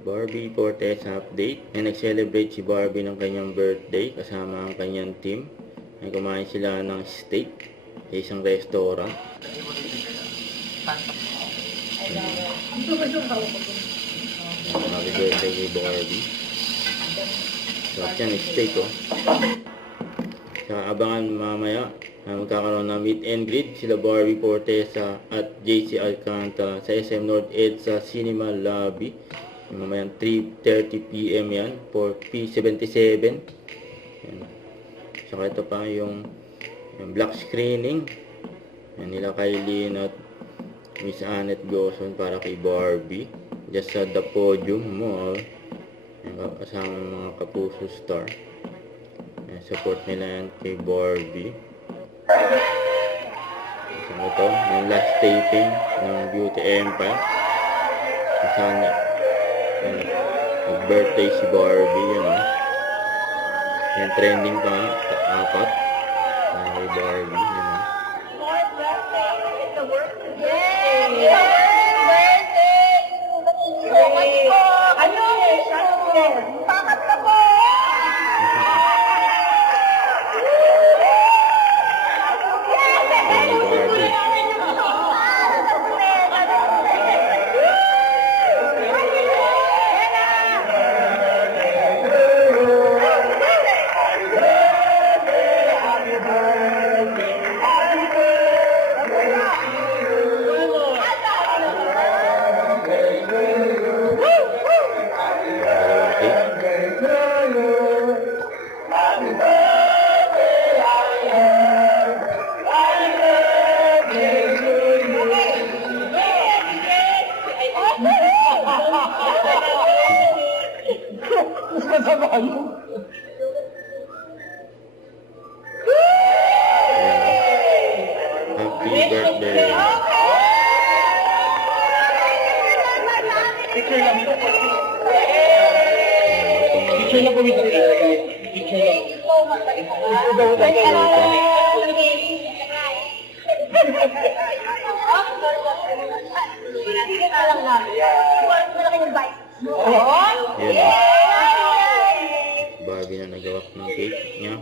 Barbie Fortes update. May nag-celebrate si Barbie ng kanyang birthday kasama ang kanyang team. May kumain sila ng steak sa isang restaurant. Happy birthday kay Barbie. Sarap yan, steak oh. Sa abangan mamaya, magkakaroon ng meet and greet sila Barbie Fortesa at JC Alcantara sa SM North EDSA Cinema Lobby. Mamaya 3:30 PM yan for P77. Yan. Saka ito pa yung black screening yan, nila Kylie at Miss Annette Gozon para kay Barbie. Just sa The Podium Mall. Yan, kasama ng mga Kapuso star. Yan, support nila yan kay Barbie. So ito, yung last taping ng Beauty Empire. Sana birthday si Barbie, yun o. Yan, trending pa, apat. Kay Barbie, yun o. Happy birthday. Picture lang po. Picture lang po. Picture lang. Yan o. Barbie na nagawak ng cake niya.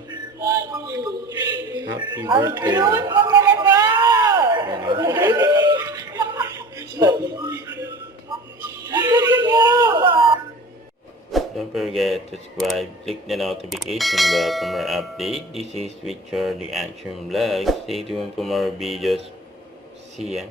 Happy birthday. Yan o. Don't forget to subscribe, click the notification bell for more update. This is Richard the Action Vlog. Stay tuned for more videos. See ya.